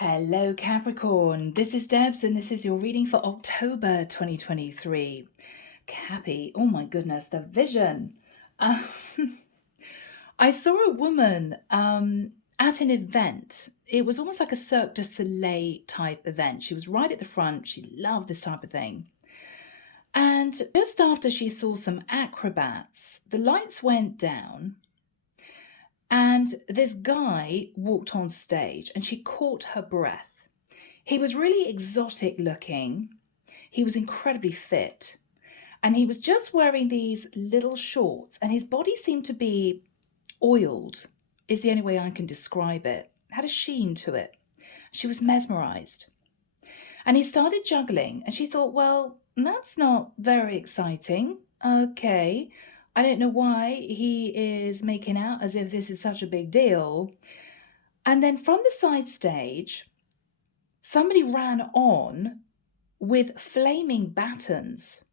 Hello, Capricorn. This is Debs, and this is your reading for October 2023. Cappy, oh my goodness, the vision. Um, I saw a woman at an event. It was almost like a Cirque du Soleil type event. She was right at the front. She loved this type of thing. And just after she saw some acrobats, the lights went down. And this guy walked on stage and she caught her breath. He was really exotic looking. He was incredibly fit. And he was just wearing these little shorts, and his body seemed to be oiled, is the only way I can describe it. Had a sheen to it. She was mesmerized. And he started juggling, and she thought, well, that's not very exciting. Okay. I don't know why he is making out as if this is such a big deal. And then from the side stage, somebody ran on with flaming batons.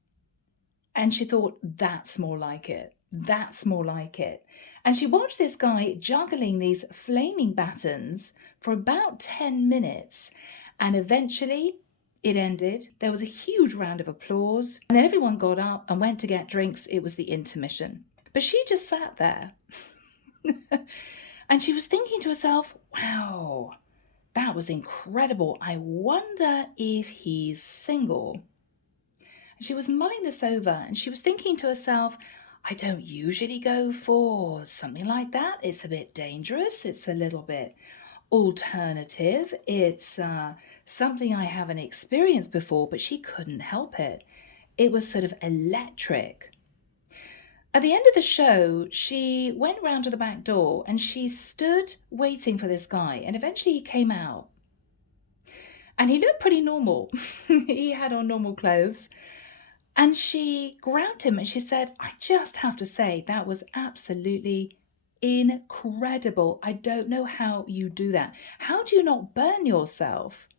And she thought, that's more like it. That's more like it. And she watched this guy juggling these flaming batons for about 10 minutes. And eventually it ended. There was a huge round of applause. And then everyone got up and went to get drinks. It was the intermission. But she just sat there. And she was thinking to herself, wow, that was incredible. I wonder if he's single. And she was mulling this over, and she was thinking to herself, I don't usually go for something like that. It's a bit dangerous. It's a little bit alternative. It's something I haven't experienced before, but she couldn't help it. It was sort of electric. At the end of the show, she went round to the back door and she stood waiting for this guy, and eventually he came out. And he looked pretty normal. He had on normal clothes. And she grabbed him and she said, I just have to say, that was absolutely incredible. I don't know how you do that. How do you not burn yourself?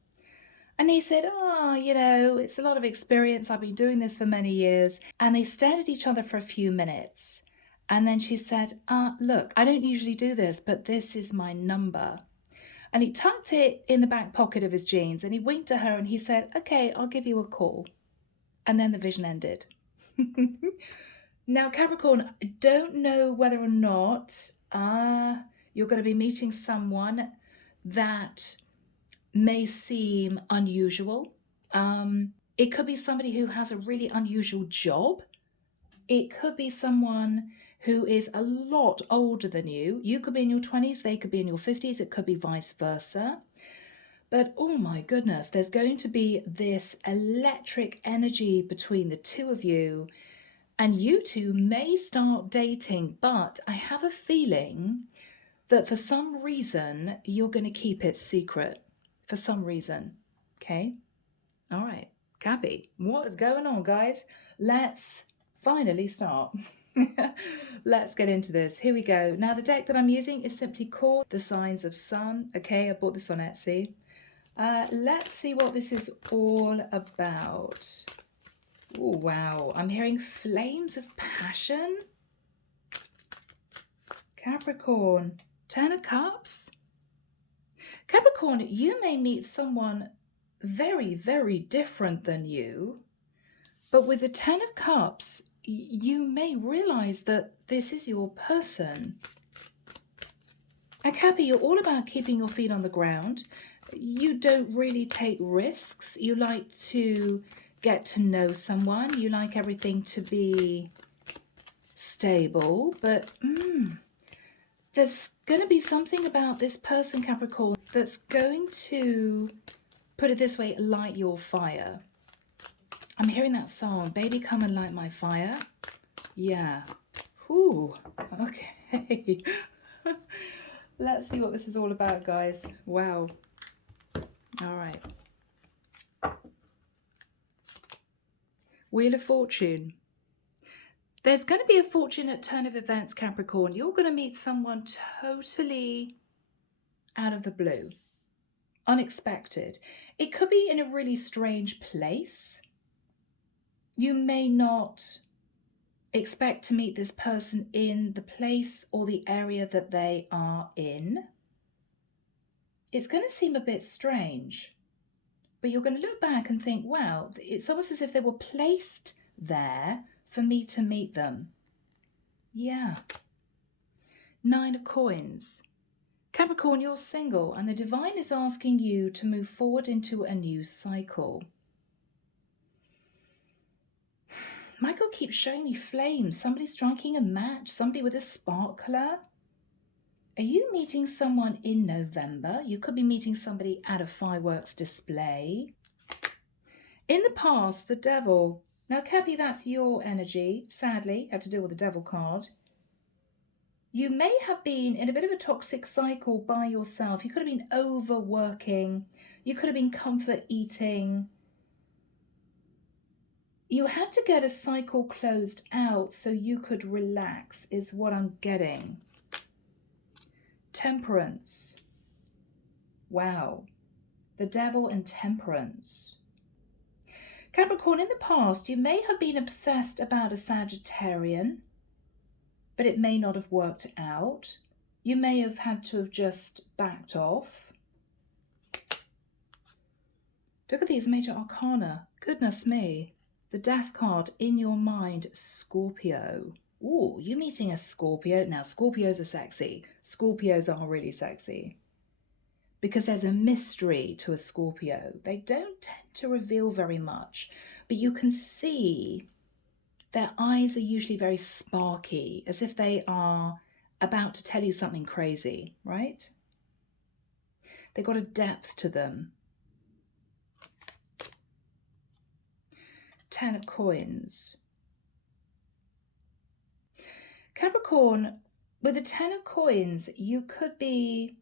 And he said, it's a lot of experience. I've been doing this for many years. And they stared at each other for a few minutes. And then she said, look, I don't usually do this, but this is my number. And he tucked it in the back pocket of his jeans and he winked at her and he said, okay, I'll give you a call. And then the vision ended. Now, Capricorn, I don't know whether or not you're going to be meeting someone that may seem unusual. It could be somebody who has a really unusual job. It could be someone who is a lot older than you. You could be in your 20s, they could be in your 50s. It could be vice versa. But oh my goodness, there's going to be this electric energy between the two of you, and you two may start dating, but I have a feeling that for some reason you're going to keep it secret. For some reason. Okay? All right. Cappy, what is going on, guys? Let's finally start. Let's get into this. Here we go. Now, the deck that I'm using is simply called The Signs of Sun. Okay, I bought this on Etsy. Let's see what this is all about. Oh, wow. I'm hearing flames of passion. Capricorn, 10 of Cups. Capricorn, you may meet someone very, very different than you. But with the 10 of Cups, you may realize that this is your person. And Cappy, you're all about keeping your feet on the ground. You don't really take risks. You like to get to know someone. You like everything to be stable. But there's going to be something about this person, Capricorn, that's going to, put it this way, light your fire. I'm hearing that song, Baby Come and Light My Fire. Yeah. Ooh, okay. Let's see what this is all about, guys. Wow. All right. Wheel of Fortune. There's going to be a fortunate turn of events, Capricorn. You're going to meet someone totally out of the blue. Unexpected. It could be in a really strange place. You may not expect to meet this person in the place or the area that they are in. it's going to seem a bit strange, but you're going to look back and think, wow, it's almost as if they were placed there for me to meet them. Yeah. 9 of Coins. Capricorn, you're single, and the divine is asking you to move forward into a new cycle. Michael keeps showing me flames. Somebody striking a match, somebody with a sparkler. Are you meeting someone in November? You could be meeting somebody at a fireworks display. In the past, the devil. Now, Cappy, that's your energy. Sadly, had to deal with the devil card. You may have been in a bit of a toxic cycle by yourself. You could have been overworking. You could have been comfort eating. You had to get a cycle closed out so you could relax, is what I'm getting. Temperance. Wow. The devil and temperance. Capricorn, in the past, you may have been obsessed about a Sagittarian, but it may not have worked out. You may have had to have just backed off. Look at these major arcana. Goodness me. The death card in your mind, Scorpio. Ooh, you meeting a Scorpio. Now, Scorpios are sexy. Scorpios are really sexy. Because there's a mystery to a Scorpio. They don't tend to reveal very much, but you can see their eyes are usually very sparky, as if they are about to tell you something crazy, right? They've got a depth to them. 10 of Coins. Capricorn, with the 10 of Coins, you could be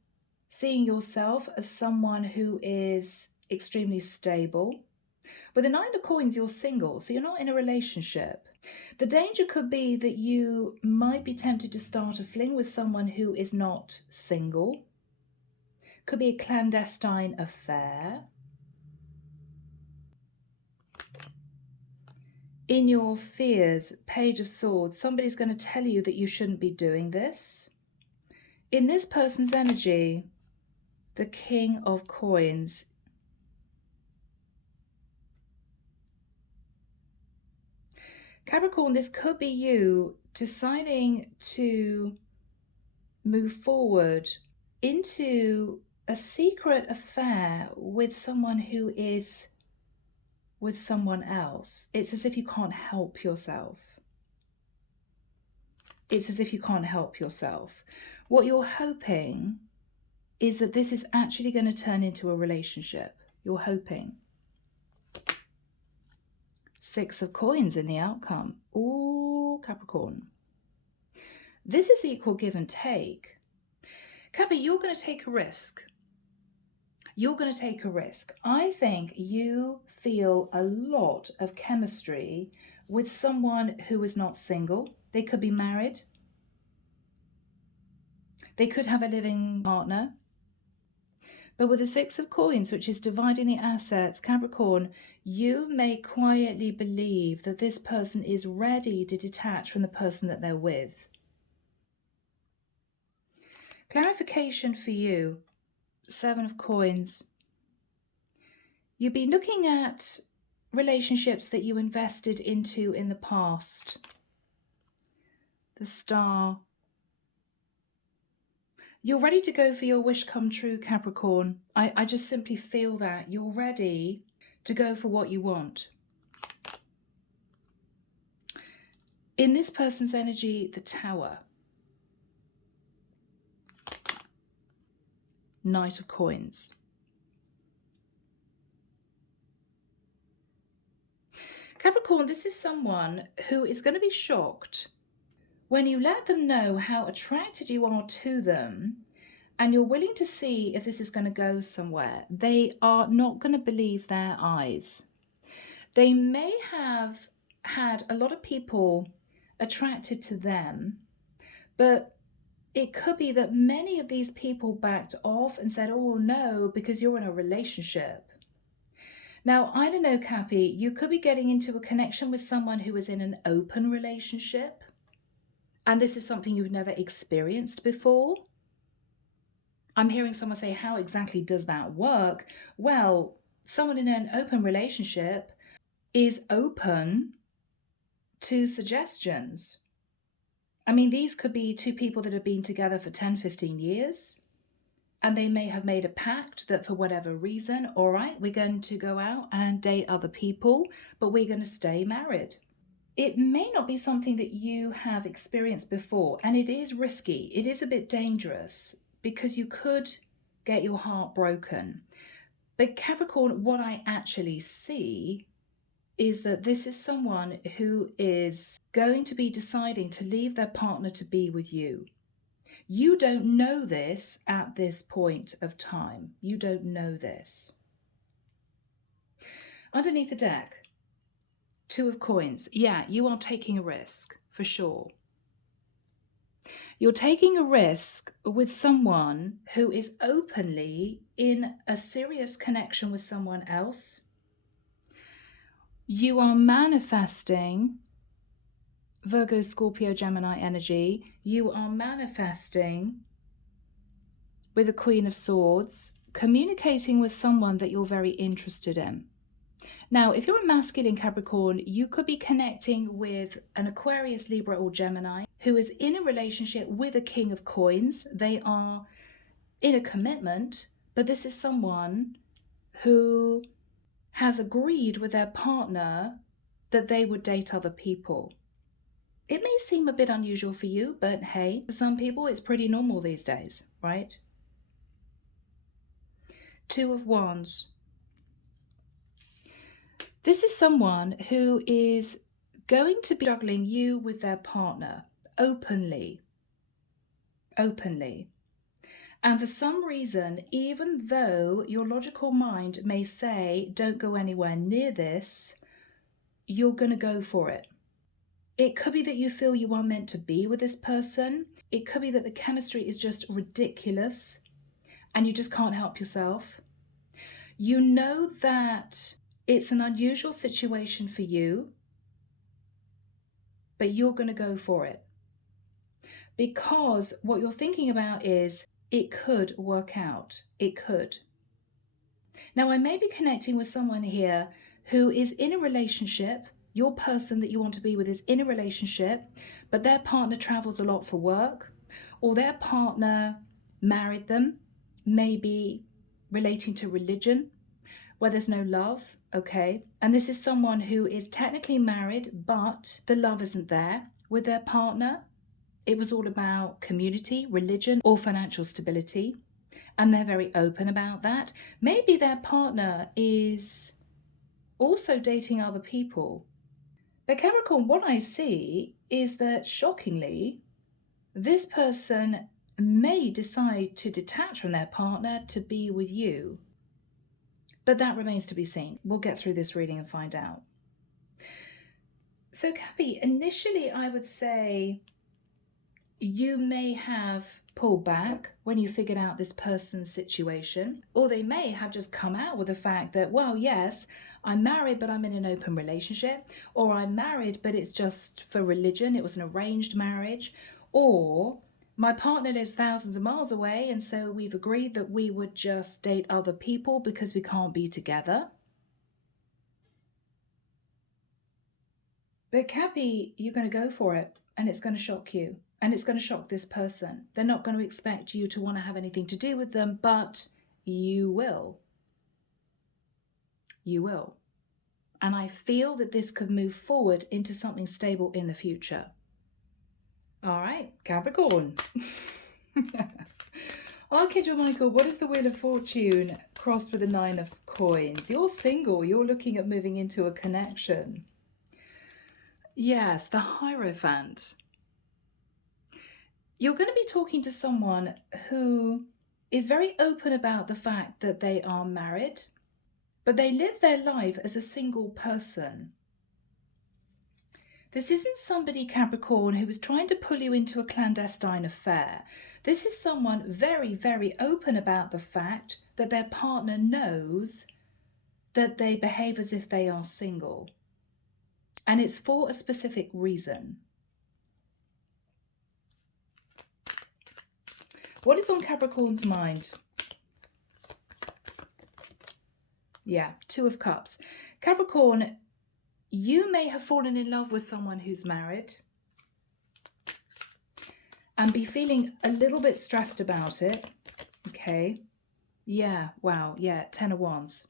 seeing yourself as someone who is extremely stable. With the 9 of Coins, you're single, so you're not in a relationship. The danger could be that you might be tempted to start a fling with someone who is not single. Could be a clandestine affair. In your fears, Page of Swords, somebody's going to tell you that you shouldn't be doing this. In this person's energy, the King of Coins. Capricorn, this could be you deciding to move forward into a secret affair with someone who is with someone else. It's as if you can't help yourself. It's as if you can't help yourself. What you're hoping is that this is actually going to turn into a relationship. You're hoping. 6 of Coins in the outcome. Ooh, Capricorn. This is equal give and take. Capri, you're going to take a risk. You're going to take a risk. I think you feel a lot of chemistry with someone who is not single. They could be married. They could have a living partner. But with the 6 of Coins, which is dividing the assets, Capricorn, you may quietly believe that this person is ready to detach from the person that they're with. Clarification for you, 7 of Coins. You've been looking at relationships that you invested into in the past. The Star. You're ready to go for your wish come true, Capricorn. I just simply feel that. You're ready to go for what you want. In this person's energy, the Tower. Knight of Coins. Capricorn, this is someone who is going to be shocked when you let them know how attracted you are to them and you're willing to see if this is going to go somewhere. They are not going to believe their eyes. They may have had a lot of people attracted to them, but it could be that many of these people backed off and said, oh no, because you're in a relationship. Now, I don't know, Cappy, you could be getting into a connection with someone who is in an open relationship, and this is something you've never experienced before. I'm hearing someone say, how exactly does that work? Well, someone in an open relationship is open to suggestions. I mean, these could be two people that have been together for 10, 15 years, and they may have made a pact that for whatever reason, all right, we're going to go out and date other people, but we're going to stay married. It may not be something that you have experienced before, and it is risky. It is a bit dangerous because you could get your heart broken. But Capricorn, what I actually see is that this is someone who is going to be deciding to leave their partner to be with you. You don't know this at this point of time. You don't know this. Underneath the deck, Two of Coins. Yeah, you are taking a risk, for sure. You're taking a risk with someone who is openly in a serious connection with someone else. You are manifesting Virgo, Scorpio, Gemini energy. You are manifesting with the Queen of Swords, communicating with someone that you're very interested in. Now, if you're a masculine Capricorn, you could be connecting with an Aquarius, Libra, or Gemini who is in a relationship with a King of Coins. They are in a commitment, but this is someone who has agreed with their partner that they would date other people. It may seem a bit unusual for you, but hey, for some people it's pretty normal these days, right? Two of Wands. This is someone who is going to be juggling you with their partner openly. Openly. And for some reason, even though your logical mind may say, don't go anywhere near this, you're going to go for it. It could be that you feel you are meant to be with this person. It could be that the chemistry is just ridiculous and you just can't help yourself. You know that it's an unusual situation for you, but you're going to go for it. Because what you're thinking about is, it could work out. It could. Now, I may be connecting with someone here who is in a relationship. Your person that you want to be with is in a relationship, but their partner travels a lot for work, or their partner married them, maybe relating to religion, where there's no love, okay? And this is someone who is technically married, but the love isn't there with their partner. It was all about community, religion, or financial stability. And they're very open about that. Maybe their partner is also dating other people. But Capricorn, what I see is that shockingly, this person may decide to detach from their partner to be with you. But that remains to be seen. We'll get through this reading and find out. So Cappy, initially I would say you may have pulled back when you figured out this person's situation, or they may have just come out with the fact that, well, yes, I'm married, but I'm in an open relationship, or I'm married, but it's just for religion. It was an arranged marriage, or my partner lives thousands of miles away, and so we've agreed that we would just date other people because we can't be together. But Cappy, you're going to go for it, and it's going to shock you. And it's going to shock this person. They're not going to expect you to want to have anything to do with them, but you will. You will. And I feel that this could move forward into something stable in the future. All right, Capricorn. Archangel Michael, what is the Wheel of Fortune crossed with the Nine of Coins? You're single. You're looking at moving into a connection. Yes, the Hierophant. You're going to be talking to someone who is very open about the fact that they are married, but they live their life as a single person. This isn't somebody, Capricorn, who is trying to pull you into a clandestine affair. This is someone very, very open about the fact that their partner knows that they behave as if they are single. And it's for a specific reason. What is on Capricorn's mind? Yeah, Two of Cups. Capricorn, you may have fallen in love with someone who's married and be feeling a little bit stressed about it. Okay. Yeah, wow. Yeah, Ten of Wands.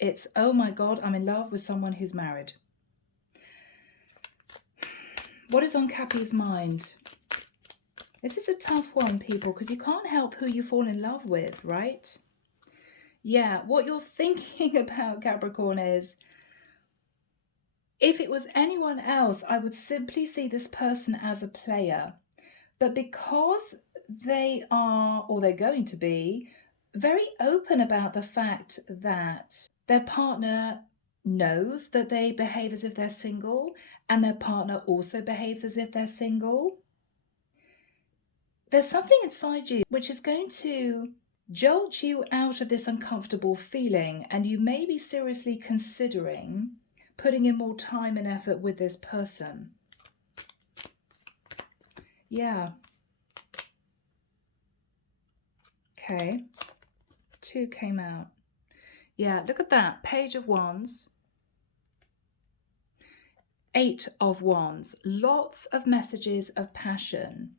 It's, oh my God, I'm in love with someone who's married. What is on Cappy's mind? This is a tough one, people, because you can't help who you fall in love with, right? Yeah, what you're thinking about, Capricorn, is if it was anyone else, I would simply see this person as a player. But because they are, or they're going to be, very open about the fact that their partner knows that they behave as if they're single, and their partner also behaves as if they're single, there's something inside you which is going to jolt you out of this uncomfortable feeling, and you may be seriously considering putting in more time and effort with this person. Yeah. Okay. Two came out. Yeah, look at that. Page of Wands. Eight of Wands. Lots of messages of passion.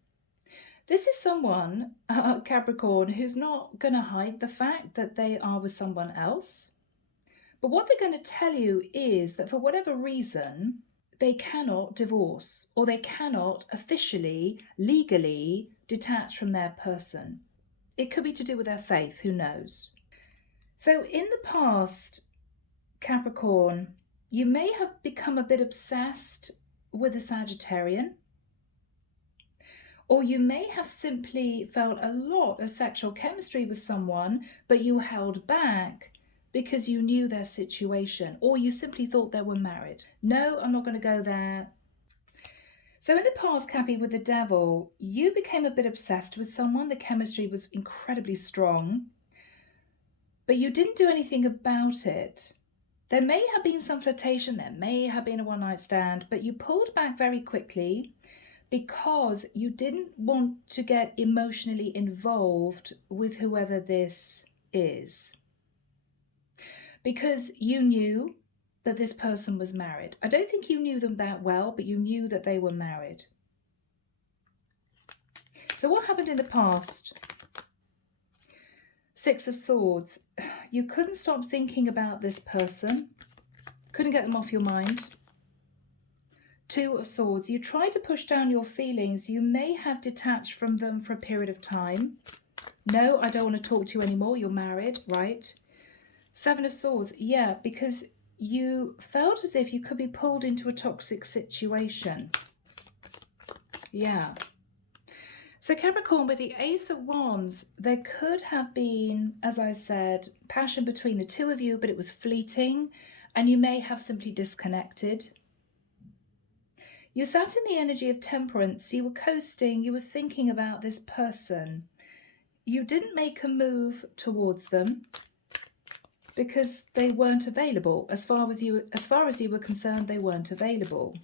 This is someone, Capricorn, who's not going to hide the fact that they are with someone else. But what they're going to tell you is that for whatever reason, they cannot divorce, or they cannot officially, legally detach from their person. It could be to do with their faith, who knows? So in the past, Capricorn, you may have become a bit obsessed with a Sagittarian, or you may have simply felt a lot of sexual chemistry with someone, but you held back because you knew their situation, or you simply thought they were married. No, I'm not going to go there. So in the past, Cappy, with the Devil, you became a bit obsessed with someone. The chemistry was incredibly strong, but you didn't do anything about it. There may have been some flirtation, there may have been a one-night stand, but you pulled back very quickly because you didn't want to get emotionally involved with whoever this is. Because you knew that this person was married. I don't think you knew them that well, but you knew that they were married. So what happened in the past? Six of Swords. You couldn't stop thinking about this person. Couldn't get them off your mind. Two of Swords. You tried to push down your feelings. You may have detached from them for a period of time. No, I don't want to talk to you anymore. You're married, right? Seven of Swords. Yeah, because you felt as if you could be pulled into a toxic situation. Yeah. So Capricorn, with the Ace of Wands, there could have been, as I said, passion between the two of you, but it was fleeting, and you may have simply disconnected. You sat in the energy of Temperance. You were coasting. You were thinking about this person. You didn't make a move towards them because they weren't available. As far as you were concerned, they weren't available.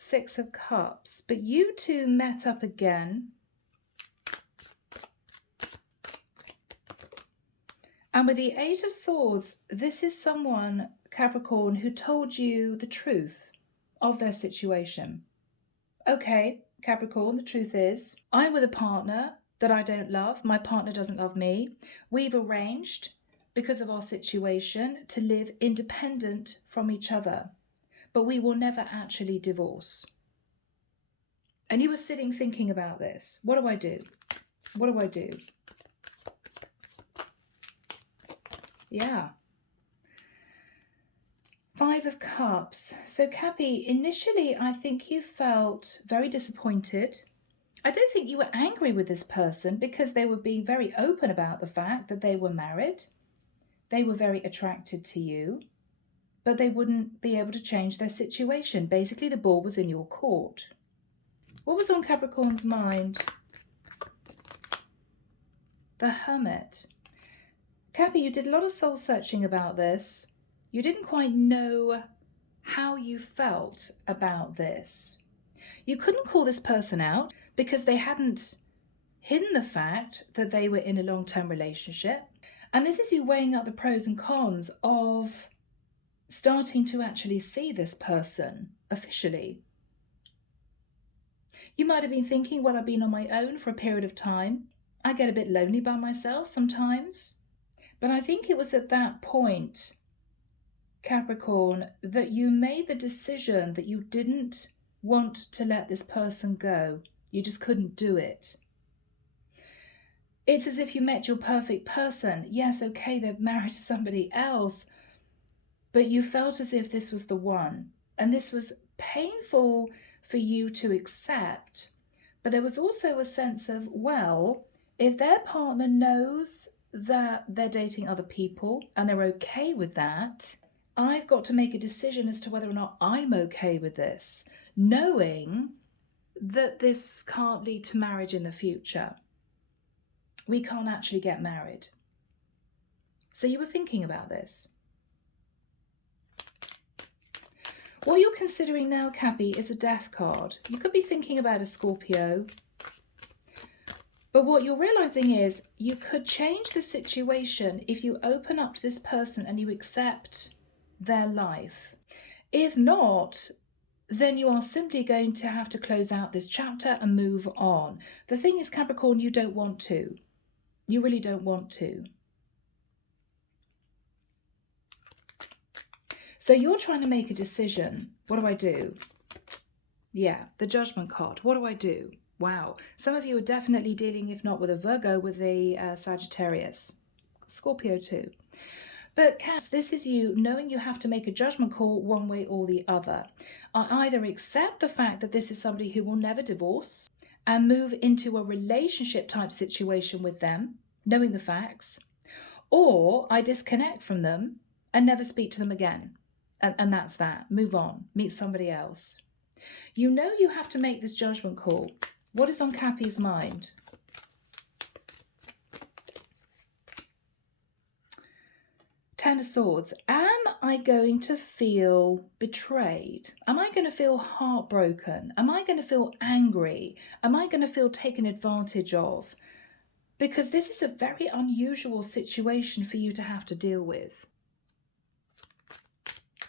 Six of Cups. But you two met up again. And with the Eight of Swords, this is someone, Capricorn, who told you the truth of their situation. Okay, Capricorn, the truth is, I'm with a partner that I don't love. My partner doesn't love me. We've arranged, because of our situation, to live independent from each other. But we will never actually divorce. And you were sitting thinking about this. What do I do? What do I do? Yeah. Five of Cups. So Cappy, initially I think you felt very disappointed. I don't think you were angry with this person because they were being very open about the fact that they were married. They were very attracted to you, but they wouldn't be able to change their situation. Basically, the ball was in your court. What was on Capricorn's mind? The Hermit. Cappy, you did a lot of soul searching about this. You didn't quite know how you felt about this. You couldn't call this person out because they hadn't hidden the fact that they were in a long-term relationship. And this is you weighing up the pros and cons of starting to actually see this person officially. You might have been thinking, well, I've been on my own for a period of time. I get a bit lonely by myself sometimes. But I think it was at that point, Capricorn, that you made the decision that you didn't want to let this person go. You just couldn't do it. It's as if you met your perfect person. Yes, okay, they're married to somebody else, but you felt as if this was the one. And this was painful for you to accept. But there was also a sense of, well, if their partner knows that they're dating other people and they're okay with that, I've got to make a decision as to whether or not I'm okay with this, knowing that this can't lead to marriage in the future. We can't actually get married. So you were thinking about this. What you're considering now, Cappy, is a death card. You could be thinking about a Scorpio. But what you're realizing is you could change the situation if you open up to this person and you accept their life. If not, then you are simply going to have to close out this chapter and move on. The thing is, Capricorn, you don't want to. You really don't want to. So you're trying to make a decision. What do I do? Yeah, the Judgment card. What do I do? Wow. Some of you are definitely dealing, if not with a Virgo, with a Sagittarius. Scorpio too. But Cass, this is you knowing you have to make a judgment call one way or the other. I either accept the fact that this is somebody who will never divorce and move into a relationship type situation with them, knowing the facts, or I disconnect from them and never speak to them again. And that's that. Move on. Meet somebody else. You know you have to make this judgment call. What is on Cappy's mind? Ten of Swords. Am I going to feel betrayed? Am I going to feel heartbroken? Am I going to feel angry? Am I going to feel taken advantage of? Because this is a very unusual situation for you to have to deal with.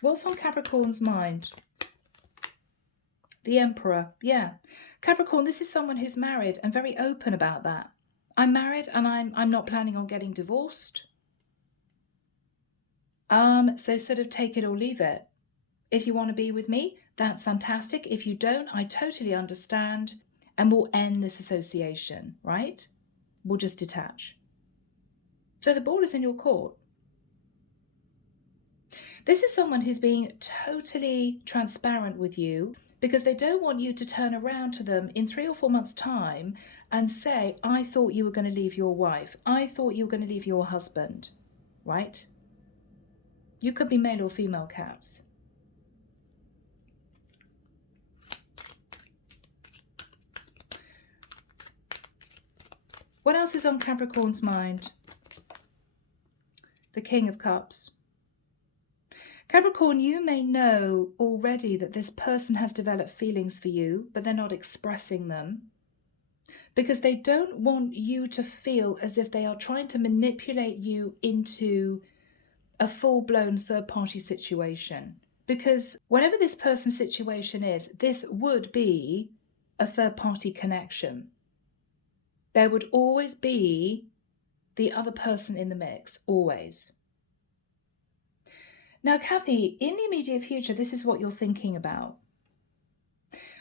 What's on Capricorn's mind? The Emperor. Yeah. Capricorn, this is someone who's married and very open about that. I'm married and I'm not planning on getting divorced. So sort of take it or leave it. If you want to be with me, that's fantastic. If you don't, I totally understand, and we'll end this association, right? We'll just detach. So the ball is in your court. This is someone who's being totally transparent with you because they don't want you to turn around to them in 3 or 4 months' time and say, I thought you were going to leave your wife. I thought you were going to leave your husband, right? You could be male or female, Caps. What else is on Capricorn's mind? The King of Cups. Capricorn, you may know already that this person has developed feelings for you, but they're not expressing them because they don't want you to feel as if they are trying to manipulate you into a full-blown third-party situation. Because whatever this person's situation is, this would be a third-party connection. There would always be the other person in the mix, always. Now, Cappy, in the immediate future, this is what you're thinking about.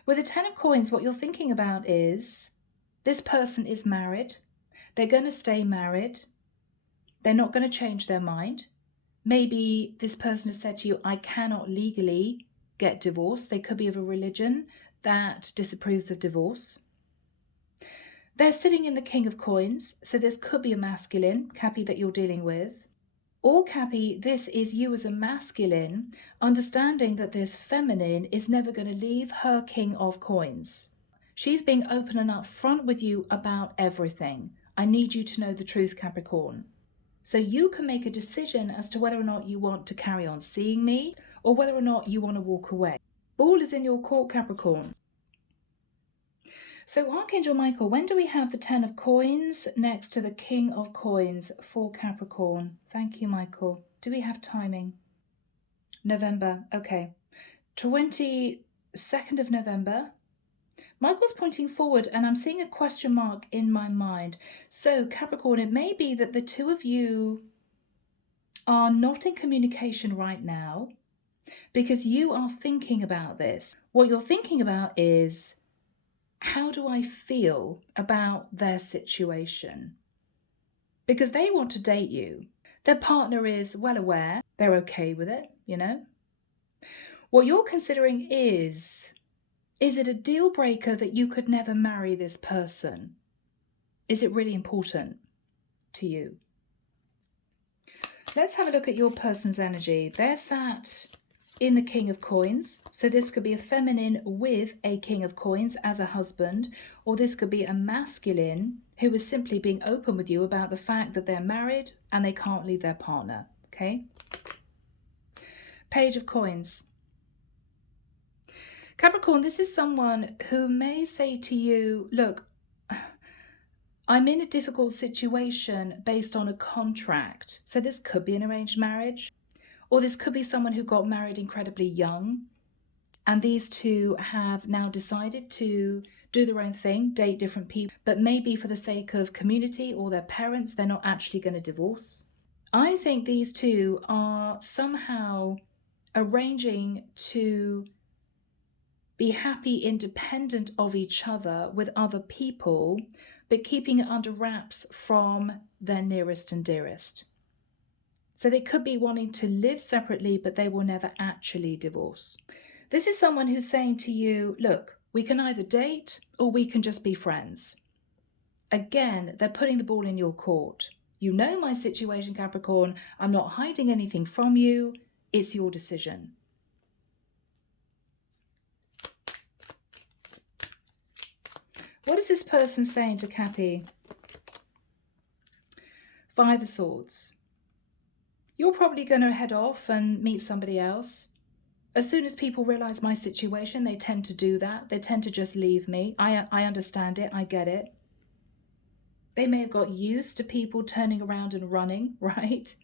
With the 10 of Coins, what you're thinking about is this person is married. They're going to stay married. They're not going to change their mind. Maybe this person has said to you, I cannot legally get divorced. They could be of a religion that disapproves of divorce. They're sitting in the King of Coins. So this could be a masculine, Cappy, that you're dealing with. Or, Cappy, this is you as a masculine, understanding that this feminine is never going to leave her King of Coins. She's being open and upfront with you about everything. I need you to know the truth, Capricorn. So you can make a decision as to whether or not you want to carry on seeing me or whether or not you want to walk away. Ball is in your court, Capricorn. So Archangel Michael, when do we have the 10 of coins next to the King of coins for Capricorn? Thank you, Michael. Do we have timing? November. Okay. 22nd of November. Michael's pointing forward and I'm seeing a question mark in my mind. So Capricorn, it may be that the two of you are not in communication right now because you are thinking about this. What you're thinking about is, how do I feel about their situation? Because they want to date you. Their partner is well aware. They're okay with it, you know? What you're considering is it a deal breaker that you could never marry this person? Is it really important to you? Let's have a look at your person's energy. They're sat in the King of Coins. So this could be a feminine with a King of Coins as a husband, or this could be a masculine who is simply being open with you about the fact that they're married and they can't leave their partner, okay? Page of Coins. Capricorn, this is someone who may say to you, look, I'm in a difficult situation based on a contract. So this could be an arranged marriage, or this could be someone who got married incredibly young. And these two have now decided to do their own thing, date different people, but maybe for the sake of community or their parents, they're not actually going to divorce. I think these two are somehow arranging to be happy independent of each other with other people, but keeping it under wraps from their nearest and dearest. So they could be wanting to live separately, but they will never actually divorce. This is someone who's saying to you, look, we can either date or we can just be friends. Again, they're putting the ball in your court. You know my situation, Capricorn. I'm not hiding anything from you. It's your decision. What is this person saying to Cappy? Five of Swords. You're probably going to head off and meet somebody else. As soon as people realize my situation, they tend to do that. They tend to just leave me. I understand it. I get it. They may have got used to people turning around and running, right?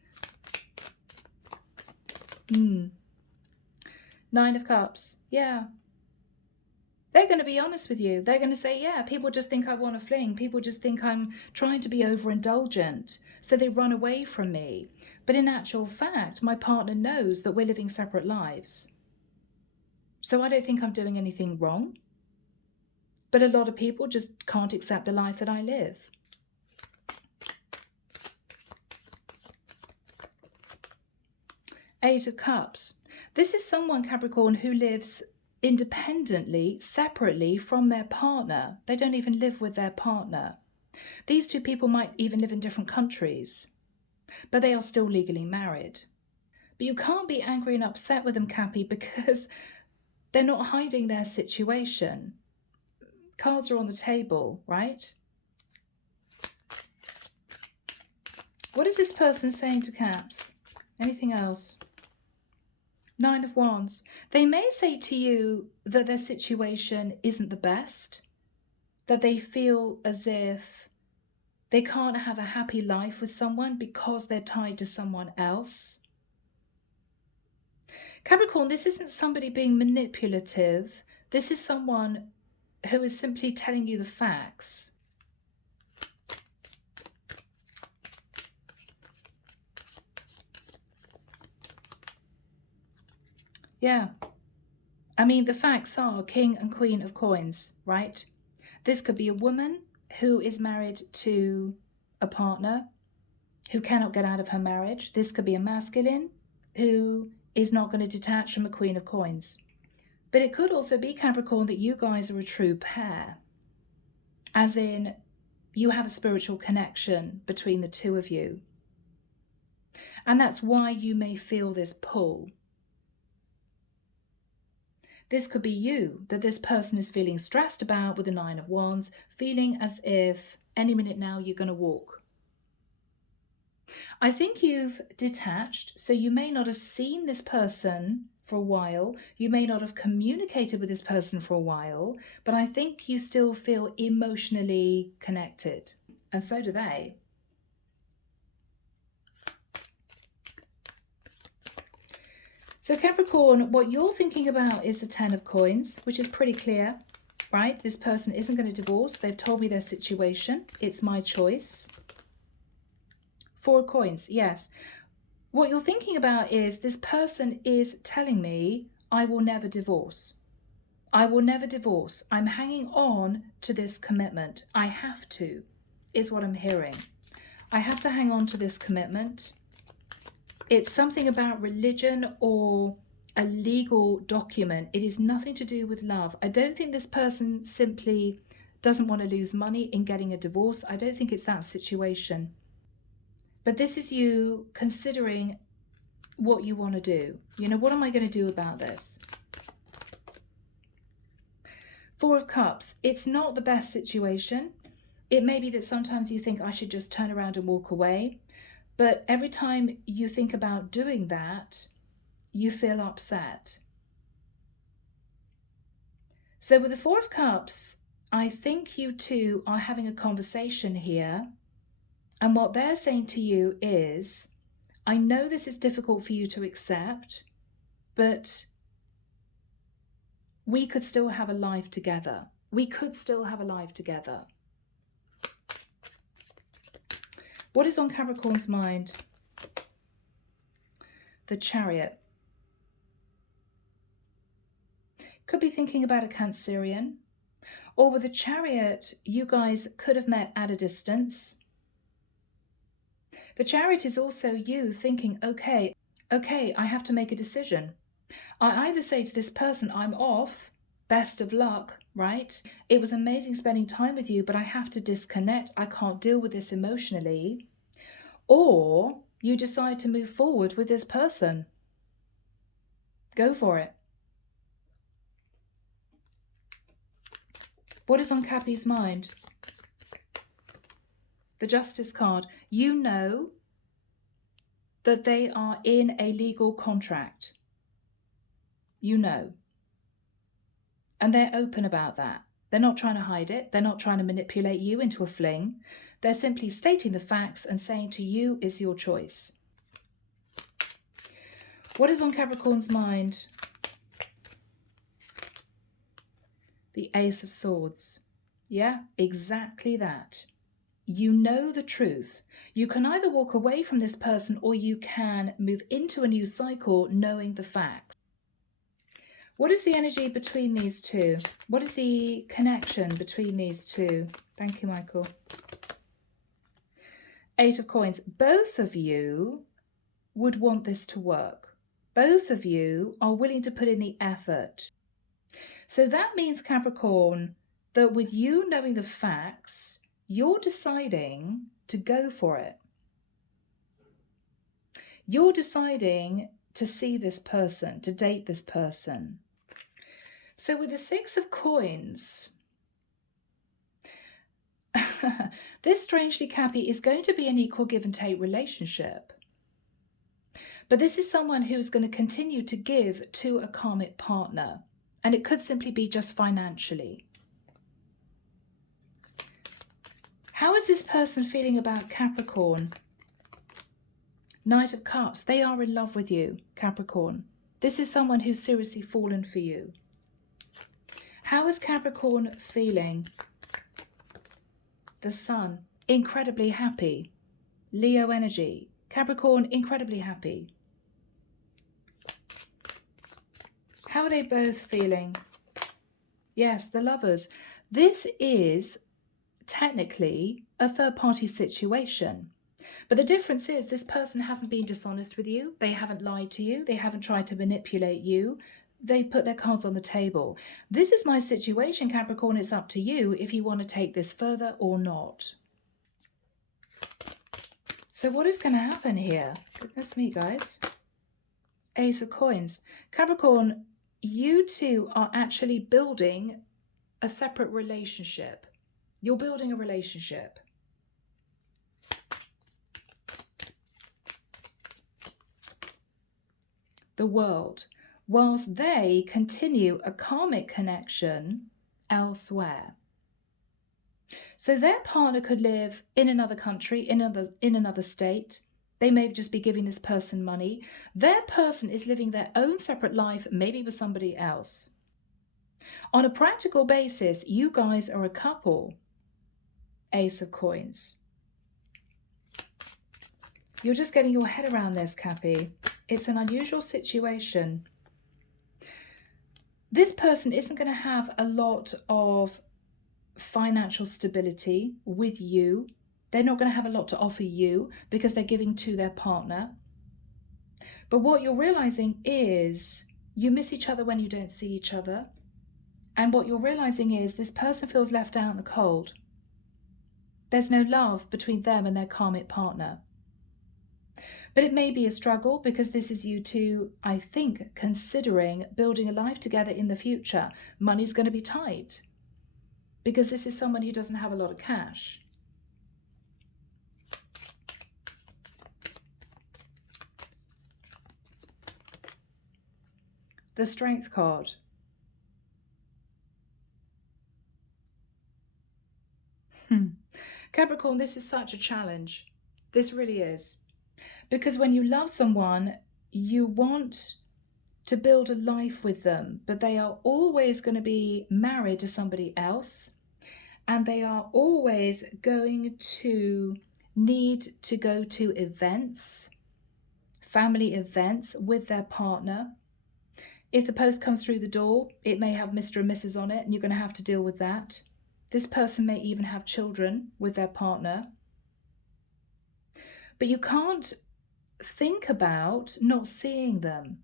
Nine of Cups. Yeah. They're going to be honest with you. They're going to say, yeah, people just think I want to fling. People just think I'm trying to be overindulgent. So they run away from me. But in actual fact, my partner knows that we're living separate lives. So I don't think I'm doing anything wrong. But a lot of people just can't accept the life that I live. Eight of Cups. This is someone, Capricorn, who lives independently, separately from their partner. They don't even live with their partner. These two people might even live in different countries, but they are still legally married. But you can't be angry and upset with them, Cappy, because they're not hiding their situation. Cards are on the table, right? What is this person saying to Caps? Anything else? Nine of Wands. They may say to you that their situation isn't the best, that they feel as if they can't have a happy life with someone because they're tied to someone else. Capricorn, this isn't somebody being manipulative. This is someone who is simply telling you the facts. Yeah. I mean, the facts are King and Queen of Coins, right? This could be a woman who is married to a partner who cannot get out of her marriage. This could be a masculine who is not going to detach from a Queen of Coins. But it could also be, Capricorn, that you guys are a true pair. As in, you have a spiritual connection between the two of you. And that's why you may feel this pull. This could be you, that this person is feeling stressed about with the Nine of Wands, feeling as if any minute now you're going to walk. I think you've detached, so you may not have seen this person for a while. You may not have communicated with this person for a while, but I think you still feel emotionally connected. And so do they. So Capricorn, what you're thinking about is the 10 of coins, which is pretty clear, right? This person isn't going to divorce. They've told me their situation. It's my choice. 4 of coins, yes. What you're thinking about is this person is telling me, I will never divorce. I will never divorce. I'm hanging on to this commitment. I have to, is what I'm hearing. I have to hang on to this commitment. It's something about religion or a legal document. It is nothing to do with love. I don't think this person simply doesn't want to lose money in getting a divorce. I don't think it's that situation. But this is you considering what you want to do. You know, what am I going to do about this? 4 of Cups. It's not the best situation. It may be that sometimes you think I should just turn around and walk away. But every time you think about doing that, you feel upset. So with the 4 of Cups, I think you two are having a conversation here. And what they're saying to you is, I know this is difficult for you to accept, but we could still have a life together. We could still have a life together. What is on Capricorn's mind? The Chariot. Could be thinking about a Cancerian. Or with the Chariot, you guys could have met at a distance. The Chariot is also you thinking, okay, I have to make a decision. I either say to this person, I'm off, best of luck, right? It was amazing spending time with you, but I have to disconnect. I can't deal with this emotionally. Or you decide to move forward with this person. Go for it. What is on Cappy's mind? The Justice card. You know that they are in a legal contract. You know. And they're open about that. They're not trying to hide it. They're not trying to manipulate you into a fling. They're simply stating the facts and saying to you, is your choice. What is on Capricorn's mind? The Ace of Swords. Yeah, exactly that. You know the truth. You can either walk away from this person or you can move into a new cycle knowing the facts. What is the energy between these two? What is the connection between these two? Thank you, Michael. 8 of Coins. Both of you would want this to work. Both of you are willing to put in the effort. So that means, Capricorn, that with you knowing the facts, you're deciding to go for it. You're deciding to see this person, to date this person. So with the 6 of Coins, this, strangely, Cappy, is going to be an equal give and take relationship. But this is someone who's going to continue to give to a karmic partner. And it could simply be just financially. How is this person feeling about Capricorn? Knight of Cups. They are in love with you, Capricorn. This is someone who's seriously fallen for you. How is Capricorn feeling? The Sun. Incredibly happy. Leo energy. Capricorn, incredibly happy. How are they both feeling? Yes, the Lovers. This is technically a third-party situation. But the difference is this person hasn't been dishonest with you. They haven't lied to you. They haven't tried to manipulate you. They put their cards on the table. This is my situation, Capricorn. It's up to you if you want to take this further or not. So what is going to happen here? Goodness me, guys. Ace of Coins. Capricorn, you two are actually building a separate relationship. You're building a relationship. The World. whilst they continue a karmic connection elsewhere. So their partner could live in another country, in another state. They may just be giving this person money. Their person is living their own separate life, maybe with somebody else. On a practical basis, you guys are a couple. Ace of Coins. You're just getting your head around this, Cappy. It's an unusual situation. This person isn't going to have a lot of financial stability with you. They're not going to have a lot to offer you because they're giving to their partner. But what you're realizing is you miss each other when you don't see each other. And what you're realizing is this person feels left out in the cold. There's no love between them and their karmic partner. But it may be a struggle because this is you two, I think, considering building a life together in the future. Money's going to be tight because this is someone who doesn't have a lot of cash. The Strength card. Capricorn, this is such a challenge. This really is. Because when you love someone, you want to build a life with them, but they are always going to be married to somebody else, and they are always going to need to go to events, family events with their partner. If the post comes through the door, it may have Mr. and Mrs. on it, and you're going to have to deal with that. This person may even have children with their partner. But you can't think about not seeing them.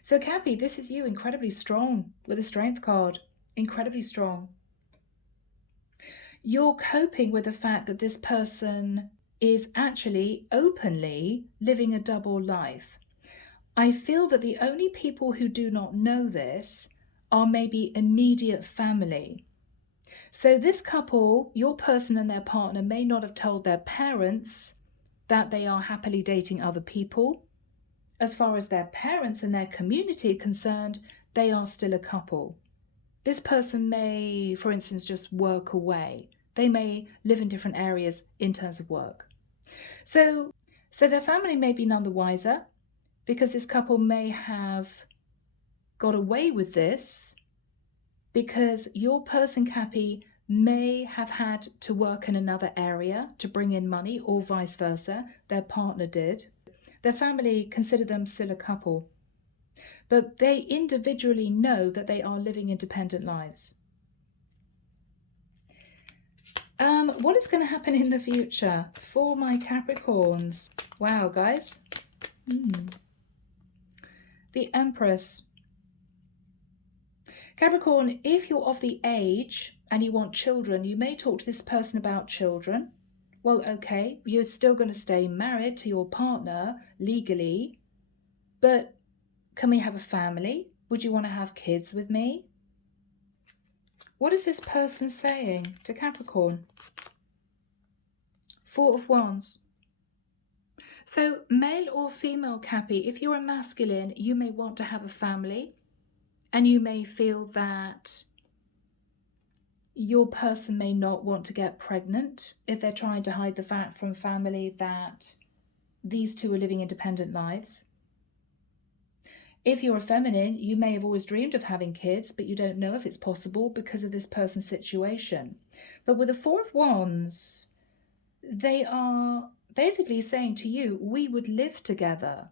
So Cappy, this is you, incredibly strong with a Strength card. Incredibly strong. You're coping with the fact that this person is actually openly living a double life. I feel that the only people who do not know this are maybe immediate family. So this couple, your person and their partner, may not have told their parents that they are happily dating other people. As far as their parents and their community are concerned, they are still a couple. This person may, for instance, just work away. They may live in different areas in terms of work. So their family may be none the wiser because this couple may have got away with this because your person, Cappy, may have had to work in another area to bring in money, or vice versa. Their partner did. Their family consider them still a couple, but they individually know that they are living independent lives. What is going to happen in the future for my Capricorns? Wow, guys. The Empress. Capricorn, if you're of the age and you want children, you may talk to this person about children. Well, okay, you're still going to stay married to your partner legally, but can we have a family? Would you want to have kids with me? What is this person saying to Capricorn? Four of Wands. So male or female, Cappy, if you're a masculine, you may want to have a family, and you may feel that your person may not want to get pregnant if they're trying to hide the fact from family that these two are living independent lives. If you're a feminine, you may have always dreamed of having kids, but you don't know if it's possible because of this person's situation. But with the Four of Wands, they are basically saying to you, we would live together.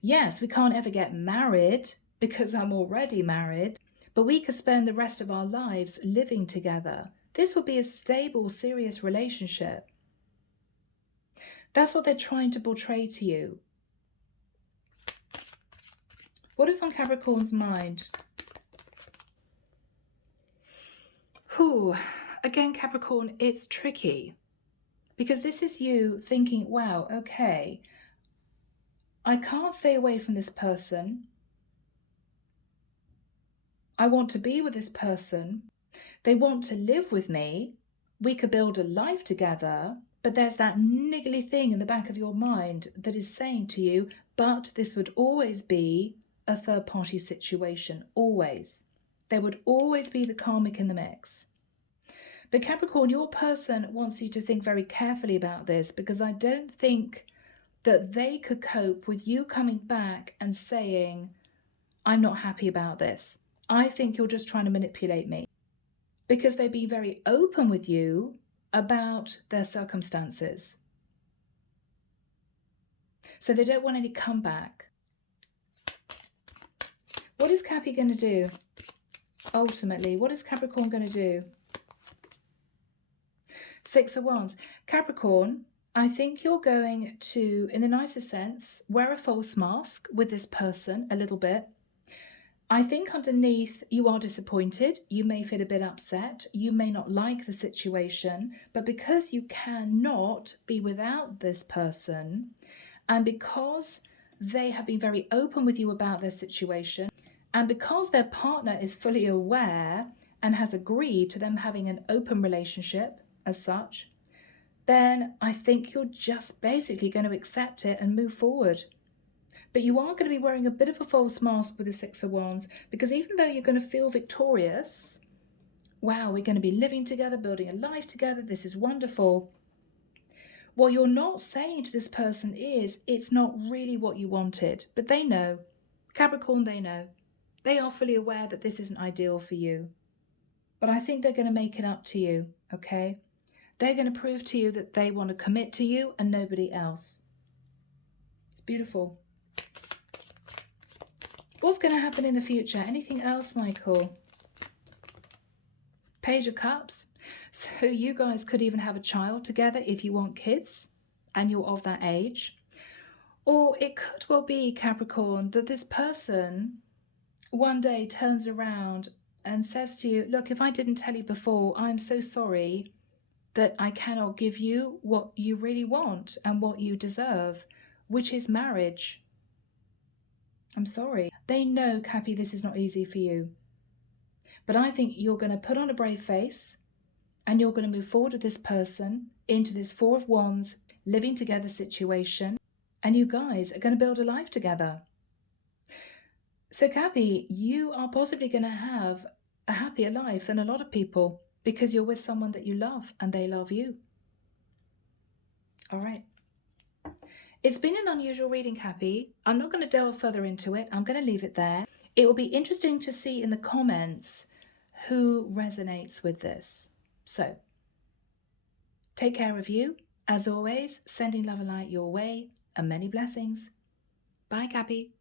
Yes, we can't ever get married because I'm already married, but we could spend the rest of our lives living together. This would be a stable, serious relationship. That's what they're trying to portray to you. What is on Capricorn's mind? Again, Capricorn, it's tricky because this is you thinking, wow, okay, I can't stay away from this person. I want to be with this person. They want to live with me. We could build a life together, But there's that niggly thing in the back of your mind that is saying to you, but this would always be a third party situation, always. There would always be the karmic in the mix. But Capricorn, your person wants you to think very carefully about this, because I don't think that they could cope with you coming back and saying, I'm not happy about this. I think you're just trying to manipulate me. Because they've been very open with you about their circumstances. So they don't want any comeback. What is Cappy going to do? Ultimately, what is Capricorn going to do? Six of Wands. Capricorn, I think you're going to, in the nicest sense, wear a false mask with this person a little bit. I think underneath you are disappointed. You may feel a bit upset. You may not like the situation, but because you cannot be without this person, and because they have been very open with you about their situation, and because their partner is fully aware and has agreed to them having an open relationship as such, then I think you're just basically going to accept it and move forward. But you are going to be wearing a bit of a false mask with the Six of Wands, because even though you're going to feel victorious, wow, we're going to be living together, building a life together, this is wonderful, what you're not saying to this person is, it's not really what you wanted. But they know. Capricorn, they know. They are fully aware that this isn't ideal for you. But I think they're going to make it up to you, okay? They're going to prove to you that they want to commit to you and nobody else. It's beautiful. What's going to happen in the future? Anything else, Michael? Page of Cups. So you guys could even have a child together if you want kids and you're of that age. Or it could well be, Capricorn, that this person one day turns around and says to you, look, if I didn't tell you before, I'm so sorry that I cannot give you what you really want and what you deserve, which is marriage. I'm sorry. They know, Cappy, this is not easy for you. But I think you're going to put on a brave face and you're going to move forward with this person into this Four of Wands living together situation. And you guys are going to build a life together. So, Cappy, you are possibly going to have a happier life than a lot of people because you're with someone that you love and they love you. All right. It's been an unusual reading, Cappy. I'm not going to delve further into it. I'm going to leave it there. It will be interesting to see in the comments who resonates with this. So, take care of you. As always, sending love and light your way and many blessings. Bye, Cappy.